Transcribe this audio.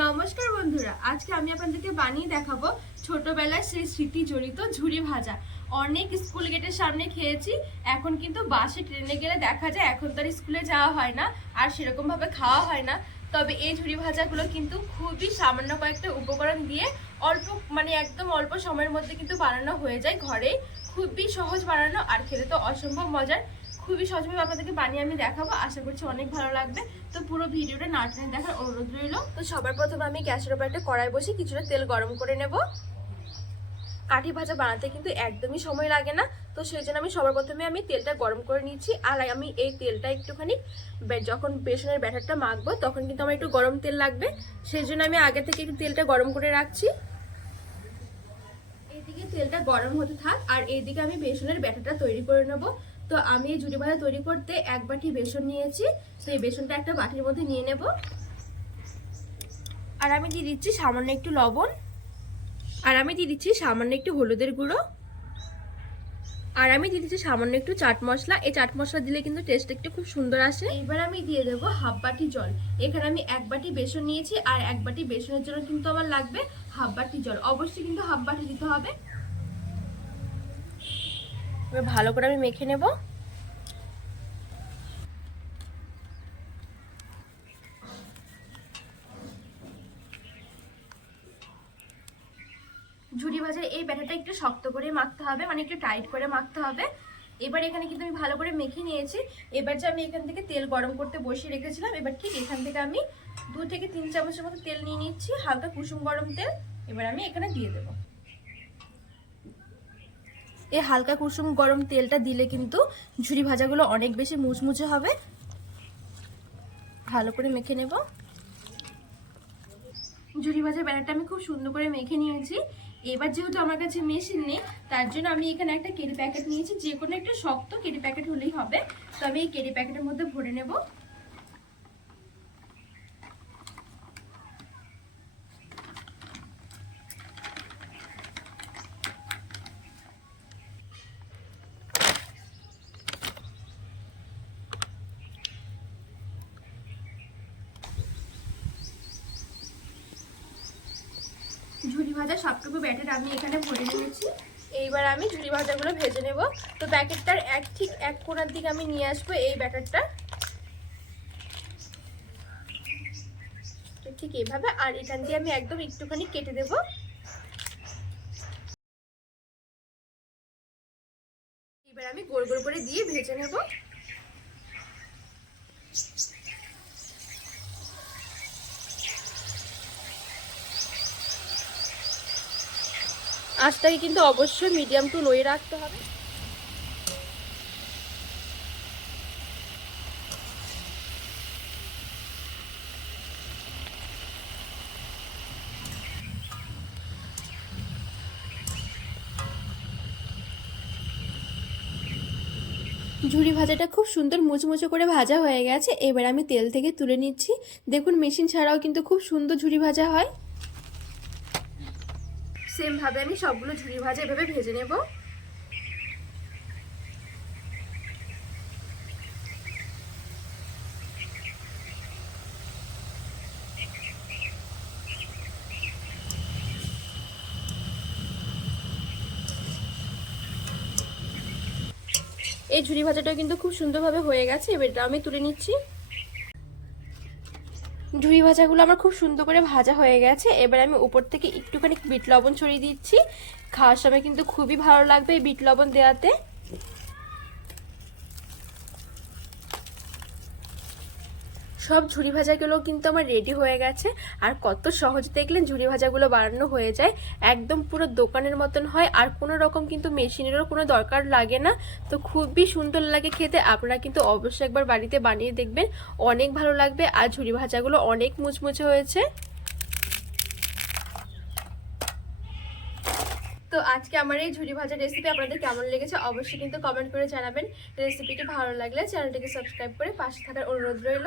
নমস্কার বন্ধুরা, আজকে আমি আপনাদেরকে বানিয়ে দেখাবো ছোটবেলায় সেই স্মৃতি জড়িত ঝুরি ভাজা। অনেক স্কুল গেটের সামনে খেয়েছি, এখন কিন্তু বাসে ট্রেনে গেলে দেখা যায় এখন তো আর স্কুলে যাওয়া হয় না, আর সেরকম ভাবে খাওয়া হয় না। তবে এই ঝুরি ভাজাগুলো কিন্তু খুবই সামান্য কয়েকটা উপকরণ দিয়ে অল্প মানে একদম অল্প সময়ের মধ্যে কিন্তু বানানো হয়ে যায় ঘরে। খুবই সহজ বানানো আর খেতে তো অসম্ভব মজার। খুবই সহজভাবে আপনাদেরকে বানিয়ে আমি দেখাবো। আশা করছি অনেক ভালো লাগবে। তো পুরো ভিডিওটা না টেনে দেখার অনুরোধ রইল। তো সবার প্রথমে আমি গ্যাসের উপর একটা কড়াই বসে কিছুটা তেল গরম করে নেব। কাঠি ভাজা বানাতে কিন্তু একদমই সময় লাগে না। তো সেই জন্য আমি সবার প্রথমে আমি তেলটা গরম করে নিচ্ছি। আর আমি এই তেলটা একটুখানি যখন বেসনের ব্যাটারটা মাখবো, তখন কিন্তু আমার একটু গরম তেল লাগবে। সেই জন্য আমি আগে থেকে একটু তেলটা গরম করে রাখছি। এইদিকে তেলটা গরম হতে থাক। আর এইদিকে আমি বেসনের ব্যাটারটা তৈরি করে নেব। তো আমি ঝুড়ি ভাজা তৈরি করতে এক বাটি বেসন নিয়েছি। তো এই বেসনটা একটা বাটির মধ্যে নিয়ে নেব। আর আমি দিয়ে দিচ্ছি সামান্য একটু লবণ। আর আমি দিয়ে দিচ্ছি সামান্য একটু হলুদের গুঁড়ো। আর আমি দিয়ে দিচ্ছি সামান্য একটু চাট মশলা। এই চাট মশলা দিলে কিন্তু টেস্ট একটু খুব সুন্দর আসে। এবার আমি দিয়ে দেবো হাফ বাটি জল। এখানে আমি এক বাটি বেসন নিয়েছি। আর এক বাটি বেসনের জন্য কিন্তু আমার লাগবে হাফ বাটি জল। অবশ্যই কিন্তু হাফ বাটি দিতে হবে। এবার ভালো করে আমি মেখে নেব। ঝুড়ি ভাজার এই ব্যাটারটা একটু শক্ত করে মাখতে হবে মানে একটু টাইট করে মাখতে হবে। এবার এখানে কিন্তু আমি ভালো করে মেখে নিয়েছি। এবার যে আমি এখান থেকে তেল গরম করতে বসিয়ে রেখেছিলাম, এবার ঠিক এখান থেকে আমি দু থেকে তিন চামচের মতো তেল নিয়ে নিচ্ছি, হালকা কুসুম গরম তেল। এবার আমি এখানে দিয়ে দেবো। এই হালকা কুসুম গরম তেলটা দিলে কিন্তু ঝুরি ভাজাগুলো অনেক বেশি মুচমুচে হবে। ভালো করে মেখে নেব। ঝুরি ভাজার ব্যাটারটা আমি খুব সুন্দর করে মেখে নিয়েছি। এবার যেহেতু আমার কাছে মেশিন নেই, তার জন্য আমি এখানে একটা কেরি প্যাকেট নিয়েছি। যে কোনো একটা শক্ত কেরি প্যাকেট হলেই হবে। তো আমি এই কেরি প্যাকেটের মধ্যে ভরে নেব। ঝুরি ভাজা, সবটুকু ব্যাটার আমি এখানে ভরে নিয়েছি। এইবার আমি ঝুরি ভাজাগুলো ভেজে নেব। তো প্যাকেটটার এক ঠিক এক কোণার দিকে আমি নিয়ে আসব এই ব্যাটারটা। ঠিক এইভাবে আর এখান দিয়ে আমি একদম একটুখানি কেটে দেব। এবার আমি গোল গোল করে দিয়ে ভেজে নেব। আঁচটাকে কিন্তু অবশ্যই মিডিয়াম টু লোয়ে রাখতে হবে। ঝুড়ি ভাজাটা খুব সুন্দর মুচমুচো করে ভাজা হয়ে গেছে। এবার আমি তেল থেকে তুলে নিচ্ছি। দেখুন মেশিন ছাড়াও কিন্তু খুব সুন্দর ঝুড়ি ভাজা হয়। সেম ভাবে আমি সবগুলো ঝুরি ভাজা এভাবে ভেজে নেব। এই ঝুড়ি ভাজাটাও কিন্তু খুব সুন্দরভাবে হয়ে গেছে এবার আমি তুলে নিচ্ছি। ঝুড়ি ভাজাগুলো আমার খুব সুন্দর করে ভাজা হয়ে গেছে। এবার আমি উপর থেকে একটুখানি বিট লবণ ছড়িয়ে দিচ্ছি। খাওয়ার সময় কিন্তু খুবই ভালো লাগবে এই বিট লবণ দেওয়াতে। সব ঝুড়ি ভাজাগুলো কিন্তু আমার রেডি হয়ে গেছে। আর কত সহজ দেখলেন ঝুড়ি ভাজাগুলো বানানো হয়ে যায়। একদম পুরো দোকানের মতন হয়। আর কোনো রকম কিন্তু মেশিনেরও কোনো দরকার লাগে না। তো খুবই সুন্দর লাগে খেতে। আপনারা কিন্তু অবশ্যই একবার বাড়িতে বানিয়ে দেখবেন। অনেক ভালো লাগবে। আর ঝুড়ি ভাজাগুলো অনেক মুচমুচে হয়েছে। তো আজকে আমার এই ঝুড়ি ভাজা রেসিপি আপনাদের কেমন লেগেছে অবশ্যই কিন্তু কমেন্ট করে জানাবেন। রেসিপিটি ভালো লাগলে চ্যানেলটিকে সাবস্ক্রাইব করে পাশে থাকার অনুরোধ রইল।